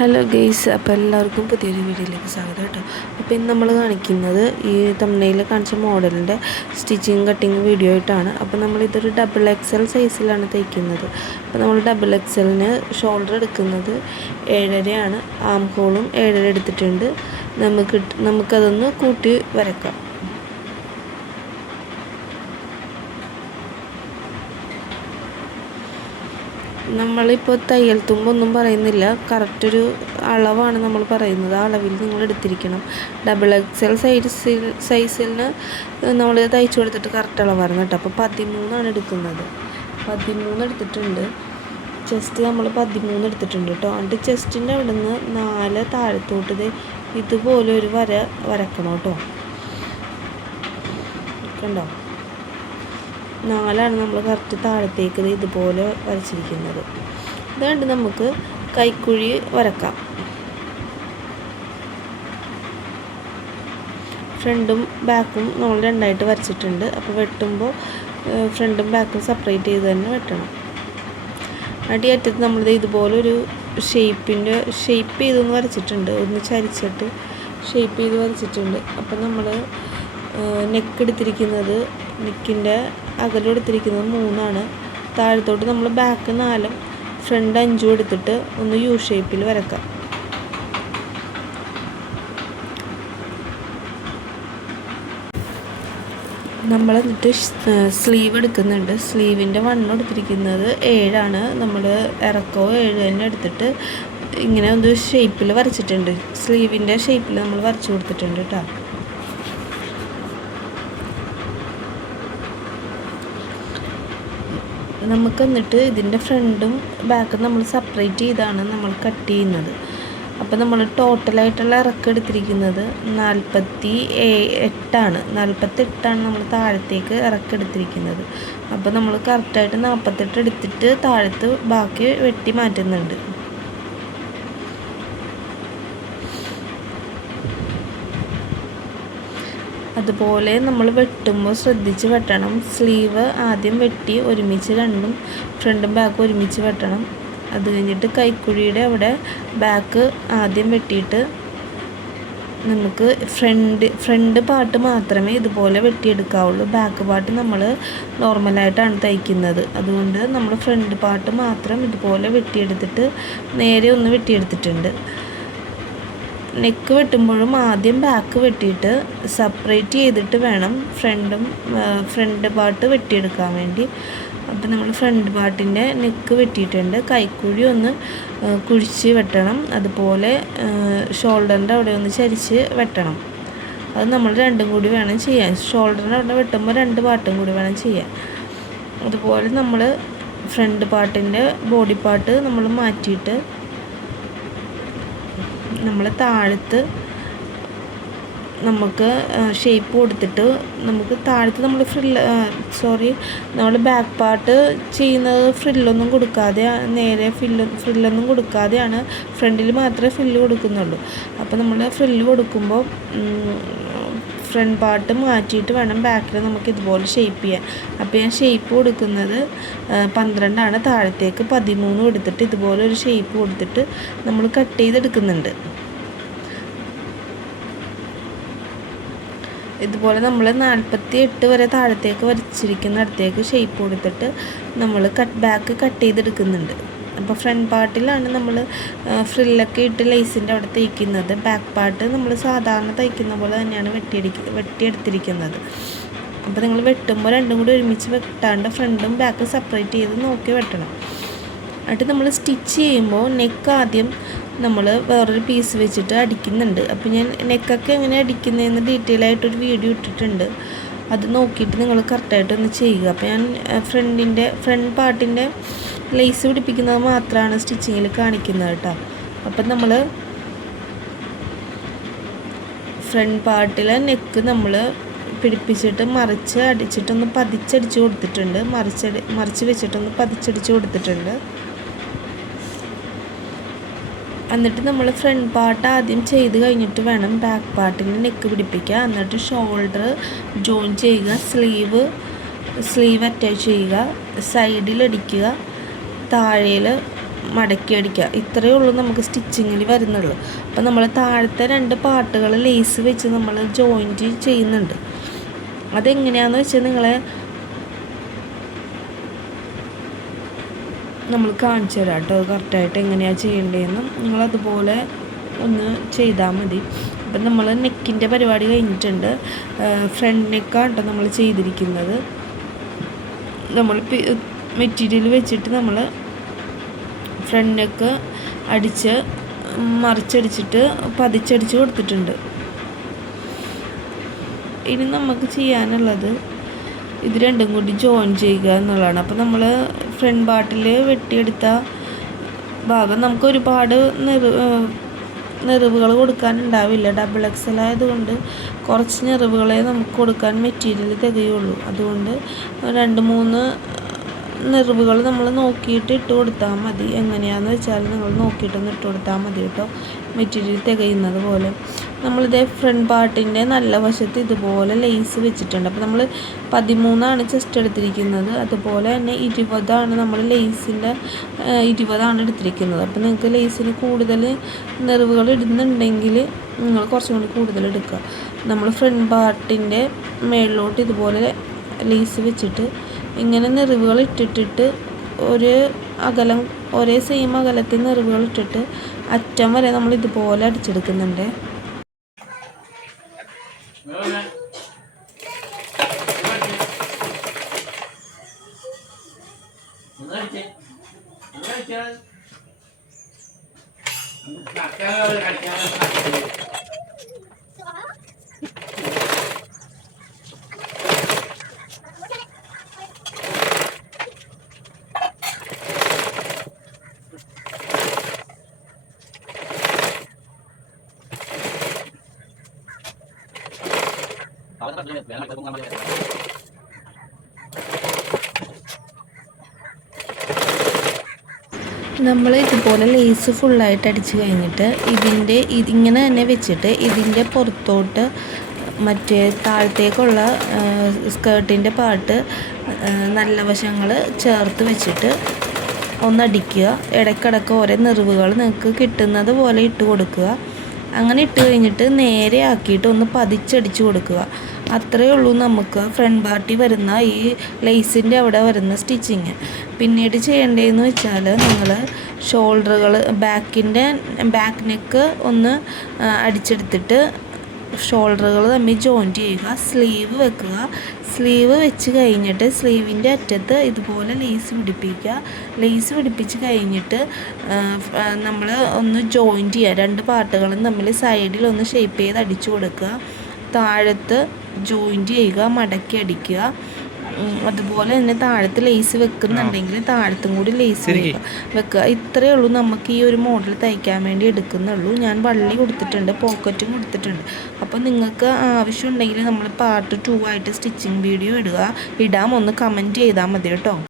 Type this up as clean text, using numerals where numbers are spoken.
Hello guys, അപ്പോൾ എല്ലാവർക്കും പുതിയൊരു വീഡിയോയിലേക്ക് സ്വാഗതം കേട്ടോ. അപ്പോൾ ഇന്ന് നമ്മൾ കാണിക്കുന്നത് ഈ തംബ്നെയിൽ കാണിച്ച മോഡലിൻ്റെ സ്റ്റിച്ചിങ് കട്ടിങ് വീഡിയോ ആയിട്ടാണ്. അപ്പോൾ നമ്മളിതൊരു XXL സൈസിലാണ് തയ്ക്കുന്നത്. അപ്പോൾ നമ്മൾ XXLന് ഷോൾഡർ എടുക്കുന്നത് 7.5 ആം ഹോളും 7.5 എടുത്തിട്ടുണ്ട്. നമുക്കതൊന്ന് കൂട്ടി വരക്കാം. നമ്മളിപ്പോൾ തയ്യൽ തുമ്പൊന്നും പറയുന്നില്ല, കറക്റ്റൊരു അളവാണ് നമ്മൾ പറയുന്നത്. ആ അളവിൽ നിങ്ങൾ എടുത്തിരിക്കണം. XXL സൈസിന് നമ്മൾ തയ്ച്ചു കൊടുത്തിട്ട് കറക്റ്റ് അളവായിരുന്നു കേട്ടോ. അപ്പോൾ 13 എടുക്കുന്നത്. 13 എടുത്തിട്ടുണ്ട്. ചെസ്റ്റ് നമ്മൾ 13 എടുത്തിട്ടുണ്ട് കേട്ടോ. എന്നിട്ട് ചെസ്റ്റിൻ്റെ അവിടെ നിന്ന് 4 താഴത്തോട്ട് ഇതുപോലെ ഒരു വരക്കണം കേട്ടോ. കണ്ടോ, 4 നമ്മൾ കറക്റ്റ് താഴത്തേക്ക് ഇതുപോലെ വരച്ചിരിക്കുന്നത്. ഇതുകൊണ്ട് നമുക്ക് കൈക്കുഴി വരക്കാം. ഫ്രണ്ടും ബാക്കും നമ്മൾ രണ്ടായിട്ട് വരച്ചിട്ടുണ്ട്. അപ്പോൾ വെട്ടുമ്പോൾ ഫ്രണ്ടും ബാക്കും സെപ്പറേറ്റ് ചെയ്ത് തന്നെ വെട്ടണം. അടിയറ്റത്ത് നമ്മളിത് ഇതുപോലെ ഒരു ഷേപ്പ് ചെയ്തൊന്ന് വരച്ചിട്ടുണ്ട്. ഒന്ന് ചരിച്ചിട്ട് ഷേപ്പ് ചെയ്ത് വരച്ചിട്ടുണ്ട്. അപ്പം നമ്മൾ നെക്ക് എടുത്തിരിക്കുന്നത്, നെക്കിൻ്റെ അകലം എടുത്തിരിക്കുന്നത് 3 താഴത്തോട്ട് നമ്മൾ ബാക്ക് 4 ഫ്രണ്ട് 5 എടുത്തിട്ട് ഒന്ന് യു ഷേപ്പിൽ വരക്കാം. നമ്മൾ എന്നിട്ട് സ്ലീവ് എടുക്കുന്നുണ്ട്. സ്ലീവിൻ്റെ വണ്ണം എടുത്തിരിക്കുന്നത് 7. നമ്മൾ ഇറക്കവും 7 തന്നെ എടുത്തിട്ട് ഇങ്ങനെ ഒരു ഷേപ്പിൽ വരച്ചിട്ടുണ്ട്. സ്ലീവിൻ്റെ ഷേപ്പിൽ നമ്മൾ വരച്ചു കൊടുത്തിട്ടുണ്ട് കേട്ടോ. നമുക്ക് എന്നിട്ട് ഇതിൻ്റെ ഫ്രണ്ടും ബാക്കും നമ്മൾ സെപ്പറേറ്റ് ചെയ്താണ് നമ്മൾ കട്ട് ചെയ്യുന്നത്. അപ്പോൾ നമ്മൾ ടോട്ടലായിട്ടുള്ള ഇറക്കം എടുത്തിരിക്കുന്നത് 48. 48 നമ്മൾ താഴത്തേക്ക് ഇറക്കം എടുത്തിരിക്കുന്നത്. അപ്പോൾ നമ്മൾ കറക്റ്റായിട്ട് 48 എടുത്തിട്ട് താഴത്ത് ബാക്കി വെട്ടി മാറ്റുന്നുണ്ട്. അതുപോലെ നമ്മൾ വെട്ടുമ്പോൾ ശ്രദ്ധിച്ച് വെട്ടണം. സ്ലീവ് ആദ്യം വെട്ടി ഒരുമിച്ച് രണ്ടും ഫ്രണ്ടും ബാക്കും ഒരുമിച്ച് വെട്ടണം. അത് കഴിഞ്ഞിട്ട് കൈക്കുഴിയുടെ അവിടെ ബാക്ക് ആദ്യം വെട്ടിയിട്ട് നമുക്ക് ഫ്രണ്ട് പാർട്ട് മാത്രമേ ഇതുപോലെ വെട്ടിയെടുക്കാവുള്ളൂ. ബാക്ക് പാർട്ട് നമ്മൾ നോർമലായിട്ടാണ് തയ്ക്കുന്നത്. അതുകൊണ്ട് നമ്മൾ ഫ്രണ്ട് പാർട്ട് മാത്രം ഇതുപോലെ വെട്ടിയെടുത്തിട്ട് നേരെ ഒന്ന് വെട്ടിയെടുത്തിട്ടുണ്ട്. നെക്ക് വെട്ടുമ്പോഴും ആദ്യം ബാക്ക് വെട്ടിയിട്ട് സെപ്പറേറ്റ് ചെയ്തിട്ട് വേണം ഫ്രണ്ട് പാർട്ട് വെട്ടിയെടുക്കാൻ വേണ്ടി. അപ്പോൾ നമ്മൾ ഫ്രണ്ട് പാർട്ടിൻ്റെ നെക്ക് വെട്ടിയിട്ടുണ്ട്. കൈക്കുഴി ഒന്ന് കുഴിച്ച് വെട്ടണം. അതുപോലെ ഷോൾഡറിൻ്റെ അവിടെ ഒന്ന് ചരിച്ച് വെട്ടണം. അത് നമ്മൾ രണ്ടും കൂടി വേണം ചെയ്യാൻ. ഷോൾഡറിൻ്റെ അവിടെ വെട്ടുമ്പോൾ 2 പാർട്ടും കൂടി വേണം ചെയ്യാൻ. അതുപോലെ നമ്മൾ ഫ്രണ്ട് പാർട്ടിൻ്റെ ബോഡി പാർട്ട് നമ്മൾ മാറ്റിയിട്ട് നമ്മൾ താഴത്ത് നമുക്ക് ഷേപ്പ് കൊടുത്തിട്ട് നമുക്ക് താഴത്ത് നമ്മൾ നമ്മൾ ബാക്ക് പാർട്ട് ചെയ്യുന്നത് ഫ്രില്ലൊന്നും കൊടുക്കാതെ നേരെ ഫ്രില്ലൊന്നും കൊടുക്കാതെയാണ്. ഫ്രണ്ടിൽ മാത്രമേ ഫ്രില്ല് കൊടുക്കുന്നുള്ളൂ. അപ്പോൾ നമ്മൾ ഫ്രില്ല് കൊടുക്കുമ്പോൾ ഫ്രണ്ട് പാർട്ട് മാറ്റിയിട്ട് വേണം ബാക്കിൽ നമുക്ക് ഇതുപോലെ ഷേപ്പ് ചെയ്യാൻ. അപ്പോൾ ഞാൻ ഷേപ്പ് കൊടുക്കുന്നത് 12 താഴത്തേക്ക് 13 എടുത്തിട്ട് ഇതുപോലെ ഒരു ഷേപ്പ് കൊടുത്തിട്ട് നമ്മൾ കട്ട് ചെയ്തെടുക്കുന്നുണ്ട്. ഇതുപോലെ നമ്മൾ 48 വരെ താഴത്തേക്ക് വരച്ചിരിക്കുന്ന അടുത്തേക്ക് ഷേപ്പ് കൊടുത്തിട്ട് നമ്മൾ ബാക്ക് കട്ട് ചെയ്തെടുക്കുന്നുണ്ട്. അപ്പോൾ ഫ്രണ്ട് പാർട്ടിലാണ് നമ്മൾ ഫ്രില്ലൊക്കെ ഇട്ട് ലേസിൻ്റെ അവിടെ തയ്ക്കുന്നത്. ബാക്ക് പാർട്ട് നമ്മൾ സാധാരണ തയ്ക്കുന്ന പോലെ തന്നെയാണ് വെട്ടിയെടുത്തിരിക്കുന്നത്. അപ്പോൾ നിങ്ങൾ വെട്ടുമ്പോൾ രണ്ടും കൂടി ഒരുമിച്ച് വെട്ടാണ്ട് ഫ്രണ്ടും ബാക്കും സെപ്പറേറ്റ് ചെയ്ത് നോക്കി വെട്ടണം. എന്നിട്ട് നമ്മൾ സ്റ്റിച്ച് ചെയ്യുമ്പോൾ നെക്ക് ആദ്യം നമ്മൾ വേറൊരു പീസ് വെച്ചിട്ട് അടിക്കുന്നുണ്ട്. അപ്പോൾ ഞാൻ നെക്കൊക്കെ എങ്ങനെ അടിക്കുന്നതെന്ന് ഡീറ്റെയിൽ ആയിട്ടൊരു വീഡിയോ ഇട്ടിട്ടുണ്ട്. അത് നോക്കിയിട്ട് നിങ്ങൾ കറക്റ്റായിട്ടൊന്ന് ചെയ്യുക. അപ്പോൾ ഞാൻ ഫ്രണ്ട് പാർട്ടിൻ്റെ ലേസ് പിടിപ്പിക്കുന്നത് മാത്രമാണ് സ്റ്റിച്ചിങ്ങിൽ കാണിക്കുന്നത് കേട്ടോ. അപ്പം നമ്മൾ ഫ്രണ്ട് പാർട്ടിലെ നെക്ക് നമ്മൾ പിടിപ്പിച്ചിട്ട് മറിച്ച് അടിച്ചിട്ടൊന്ന് പതിച്ചടിച്ച് കൊടുത്തിട്ടുണ്ട്. മറിച്ച് വെച്ചിട്ടൊന്ന് പതിച്ചടിച്ച് കൊടുത്തിട്ടുണ്ട്. എന്നിട്ട് നമ്മൾ ഫ്രണ്ട് പാർട്ട് ആദ്യം ചെയ്ത് കഴിഞ്ഞിട്ട് വേണം ബാക്ക് പാർട്ടിന് നെക്ക് പിടിപ്പിക്കുക. എന്നിട്ട് ഷോൾഡർ ജോയിൻ ചെയ്യുക, സ്ലീവ് അറ്റാച്ച് ചെയ്യുക, സൈഡിൽ അടിക്കുക, താഴേൽ മടക്കി അടിക്കുക. ഇത്രയേ ഉള്ളൂ നമുക്ക് സ്റ്റിച്ചിങ്ങിൽ വരുന്നുള്ളൂ. അപ്പോൾ നമ്മൾ താഴത്തെ 2 പാർട്ടുകൾ ലേസ് വെച്ച് നമ്മൾ ജോയിൻറ്റ് ചെയ്യുന്നുണ്ട്. അതെങ്ങനെയാണെന്ന് വെച്ചാൽ നമ്മൾ കാണിച്ചു തരാം കേട്ടോ. കറക്റ്റായിട്ട് എങ്ങനെയാണ് ചെയ്യേണ്ടതെന്ന് നിങ്ങളതുപോലെ ഒന്ന് ചെയ്താൽ മതി. അപ്പം നമ്മൾ നെക്കിൻ്റെ പരിപാടി കഴിഞ്ഞിട്ടുണ്ട്. ഫ്രണ്ട് നെക്കാണ് കേട്ടോ നമ്മൾ ചെയ്തിരിക്കുന്നത്. നമ്മൾ മെറ്റീരിയൽ വെച്ചിട്ട് നമ്മൾ ഫ്രണ്ട് നെക്ക് അടിച്ച് മറിച്ചടിച്ചിട്ട് പതിച്ചടിച്ച് കൊടുത്തിട്ടുണ്ട്. ഇനി നമുക്ക് ചെയ്യാനുള്ളത് ഇത് രണ്ടും കൂടി ജോയിൻ ചെയ്യുക എന്നുള്ളതാണ്. അപ്പോൾ നമ്മൾ ഫ്രണ്ട് പാർട്ടിൽ വെട്ടിയെടുത്ത ഭാഗം നമുക്ക് ഒരുപാട് നെറിവുകൾ കൊടുക്കാനുണ്ടാവില്ല. ഡബിൾ എക്സൽ ആയതുകൊണ്ട് കുറച്ച് നെറിവുകളെ നമുക്ക് കൊടുക്കാൻ മെറ്റീരിയൽ തികയുള്ളൂ. അതുകൊണ്ട് 2-3 നെറിവുകൾ നമ്മൾ നോക്കിയിട്ട് ഇട്ട് കൊടുത്താൽ മതി. എങ്ങനെയാണെന്ന് വെച്ചാൽ നിങ്ങൾ നോക്കിയിട്ടൊന്ന് ഇട്ട് കൊടുത്താൽ മതി കേട്ടോ, മെറ്റീരിയൽ തികയുന്നത് പോലെ. നമ്മളിതേ ഫ്രണ്ട് പാർട്ടിൻ്റെ നല്ല വശത്ത് ഇതുപോലെ ലേസ് വെച്ചിട്ടുണ്ട്. അപ്പോൾ നമ്മൾ 13 ചെസ്റ്റ് എടുത്തിരിക്കുന്നത്. അതുപോലെ തന്നെ 20 നമ്മൾ ലേസിൻ്റെ 20 എടുത്തിരിക്കുന്നത്. അപ്പോൾ നിങ്ങൾക്ക് ലേസിന് കൂടുതൽ നെറിവുകൾ ഇടുന്നുണ്ടെങ്കിൽ നിങ്ങൾ കുറച്ചും കൂടി കൂടുതൽ എടുക്കുക. നമ്മൾ ഫ്രണ്ട് പാർട്ടിൻ്റെ മേളിലോട്ട് ഇതുപോലെ ലേസ് വെച്ചിട്ട് ഇങ്ങനെ നെറിവുകൾ ഇട്ടിട്ട് ഒരേ സെയിം അകലത്തിൽ നെറിവുകൾ ഇട്ടിട്ട് അറ്റം വരെ നമ്മൾ ഇതുപോലെ അടിച്ചെടുക്കുന്നുണ്ട്. നമ്മൾ ഇതുപോലെ ലേസ് ഫുള്ളായിട്ട് അടിച്ച് കഴിഞ്ഞിട്ട് ഇങ്ങനെ തന്നെ വെച്ചിട്ട് ഇതിൻ്റെ പുറത്തോട്ട് മറ്റേ താഴത്തേക്കുള്ള സ്കേർട്ടിൻ്റെ പാർട്ട് നല്ല വശങ്ങൾ ചേർത്ത് വെച്ചിട്ട് ഒന്നടിക്കുക. ഇടയ്ക്കിടയ്ക്ക് ഓരോ നെറിവുകൾ നിങ്ങൾക്ക് കിട്ടുന്നത് പോലെ ഇട്ട് കൊടുക്കുക. അങ്ങനെ ഇട്ട് കഴിഞ്ഞിട്ട് നേരെ ആക്കിയിട്ട് ഒന്ന് പതിച്ചടിച്ച് കൊടുക്കുക. അത്രയേ ഉള്ളൂ നമുക്ക് ഫ്രണ്ട് പാർട്ടി വരുന്ന ഈ ലേസിൻ്റെ അവിടെ വരുന്ന സ്റ്റിച്ചിങ്. പിന്നീട് ചെയ്യേണ്ടതെന്ന് വെച്ചാൽ നിങ്ങൾ ഷോൾഡറുകൾ ബാക്ക് നെക്ക് ഒന്ന് അടിച്ചെടുത്തിട്ട് ഷോൾഡറുകൾ തമ്മിൽ ജോയിൻറ്റ് ചെയ്യുക. സ്ലീവ് വെക്കുക. സ്ലീവ് വെച്ച് കഴിഞ്ഞിട്ട് സ്ലീവിൻ്റെ അറ്റത്ത് ഇതുപോലെ ലേസ് പിടിപ്പിക്കുക. ലേസ് പിടിപ്പിച്ച് കഴിഞ്ഞിട്ട് നമ്മൾ ഒന്ന് ജോയിൻറ്റ് ചെയ്യുക. 2 പാർട്ടുകളും തമ്മിൽ സൈഡിൽ ഒന്ന് ഷേപ്പ് ചെയ്ത് അടിച്ചു കൊടുക്കുക. താഴത്ത് ജോയിൻറ്റ് ചെയ്യുക, മടക്കി അടിക്കുക. അതുപോലെ തന്നെ താഴത്ത് ലേസ് വെക്കുന്നുണ്ടെങ്കിൽ താഴത്തും കൂടി ലേസ് വെക്കുക. ഇത്രയേ ഉള്ളൂ നമുക്ക് ഈ ഒരു മോഡൽ തയ്ക്കാൻ വേണ്ടി എടുക്കുന്നുള്ളൂ. ഞാൻ വള്ളി കൊടുത്തിട്ടുണ്ട്, പോക്കറ്റും കൊടുത്തിട്ടുണ്ട്. അപ്പോൾ നിങ്ങൾക്ക് ആവശ്യമുണ്ടെങ്കിൽ നമ്മൾ പാർട്ട് 2 ആയിട്ട് സ്റ്റിച്ചിങ് വീഡിയോ ഇടാം. ഒന്ന് കമൻറ്റ് ചെയ്താൽ മതി കേട്ടോ.